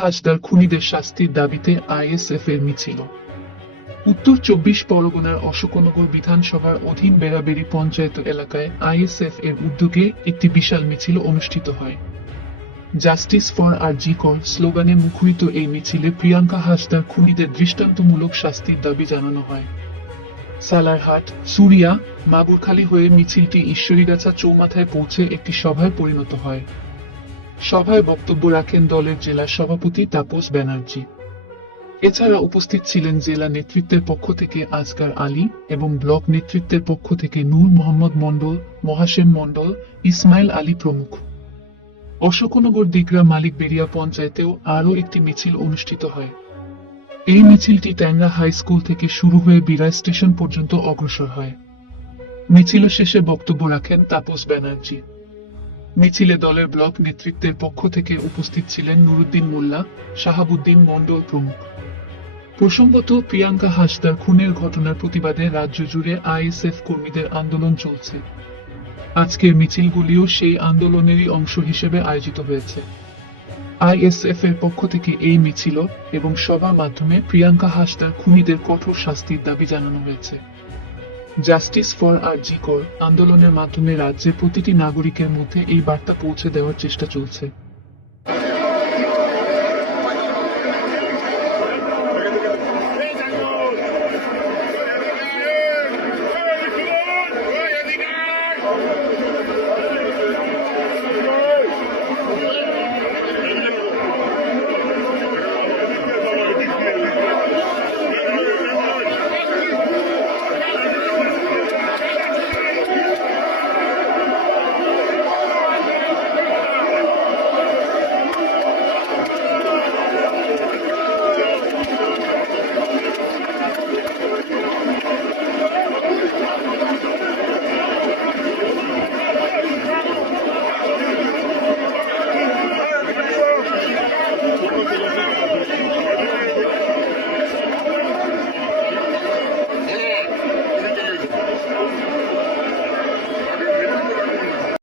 হাসদার খুনিদের শাস্তির দাবিতে আইএসএফ এর মিছিল। উত্তর ২৪ পরগনার অশোকনগর বিধানসভার অধীন বেড়াবেড়ি পঞ্চায়েত এলাকায় আইএসএফ এর উদ্যোগে একটি বিশাল মিছিল অনুষ্ঠিত হয়। জাস্টিস ফর আরজি কর স্লোগানে মুখরিত এই মিছিলে প্রিয়াঙ্কা হাসদার খুনিদের দৃষ্টান্তমূলক শাস্তির দাবি জানানো হয়। সালারহাট, সুরিয়া, মাগুরখালী হয়ে মিছিলটি ঈশ্বরীগাছা চৌমাথায় পৌঁছে একটি সভায় পরিণত হয়। সভায় বক্তব্য রাখেন দলের জেলা সভাপতি তাপস ব্যানার্জি। এছাড়া উপস্থিত ছিলেন জেলা নেতৃত্বের পক্ষ থেকে আজগার আলী এবং ব্লক নেতৃত্বের পক্ষ থেকে নূর মোহাম্মদ মণ্ডল, মহাসেন মণ্ডল, ইসমাইল আলী প্রমুখ। অশোকনগর দিগরা মালিকবেড়িয়া পঞ্চায়েতেও আরও একটি মিছিল অনুষ্ঠিত হয়। এই মিছিলটি ট্যাংরা হাই স্কুল থেকে শুরু হয়ে বিরাই স্টেশন পর্যন্ত অগ্রসর হয়। মিছিল শেষে বক্তব্য রাখেন তাপস ব্যানার্জি। মিছিলে দলের ব্লক নেতৃত্বের পক্ষ থেকে উপস্থিত ছিলেন নুরুদ্দিন মোল্লা, শাহাবুদ্দিন মণ্ডল প্রমুখ। প্রসঙ্গত, প্রিয়াঙ্কা হাসদার খুনের ঘটনার প্রতিবাদে রাজ্য জুড়ে আইএসএফ কর্মীদের আন্দোলন চলছে। আজকের মিছিলগুলিও সেই আন্দোলনেরই অংশ হিসেবে আয়োজিত হয়েছে। আইএসএফ এর পক্ষ থেকে এই মিছিল এবং সভার মাধ্যমে প্রিয়াঙ্কা হাসদার খুনিদের কঠোর শাস্তির দাবি জানানো হয়েছে। জাস্টিস ফর আরজি কর আন্দোলনের মাধ্যমে রাজ্যের প্রতিটি নাগরিকের মধ্যে এই বার্তা পৌঁছে দেওয়ার চেষ্টা চলছে।